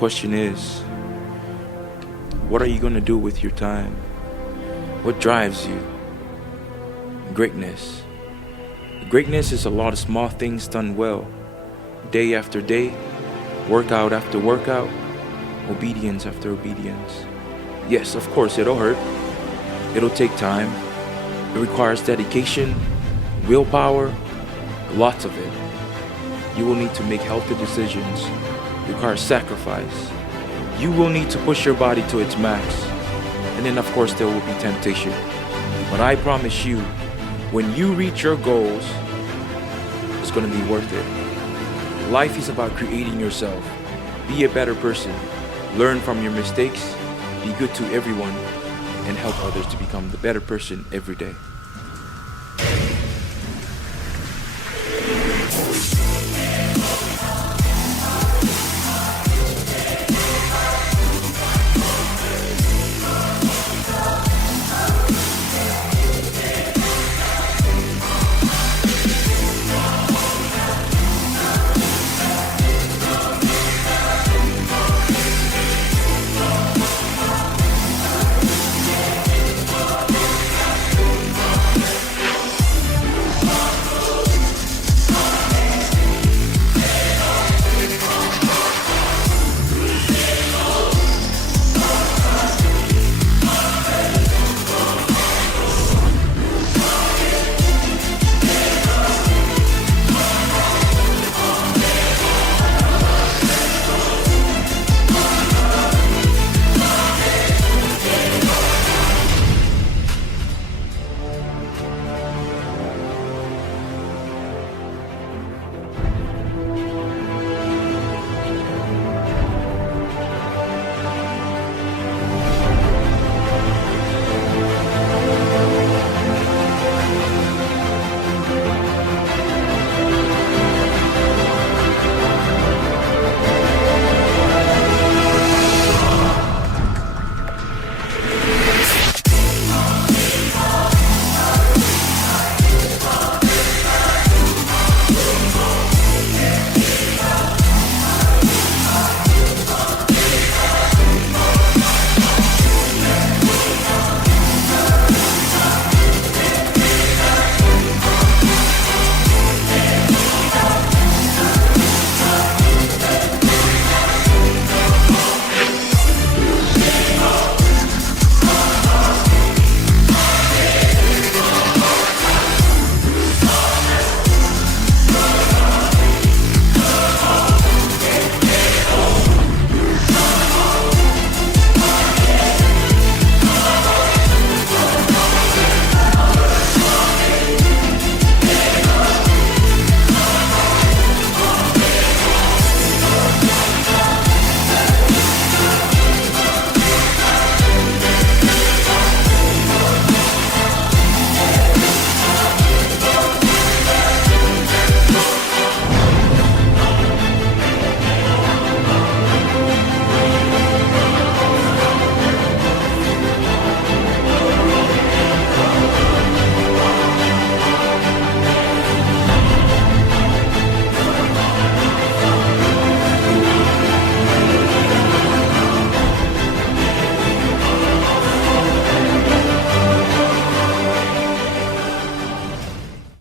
question is, what are you going to do with your time? What drives you? Greatness. Greatness is a lot of small things done well, day after day, workout after workout, obedience after obedience. Yes, of course, it'll hurt. It'll take time. It requires dedication, willpower, lots of it. You will need to make healthy decisions. It requires sacrifice. You will need to push your body to its max. And then, of course, there will be temptation. But I promise you, when you reach your goals, it's going to be worth it. Life is about creating yourself. Be a better person. Learn from your mistakes. Be good to everyone. And help others to become the better person every day.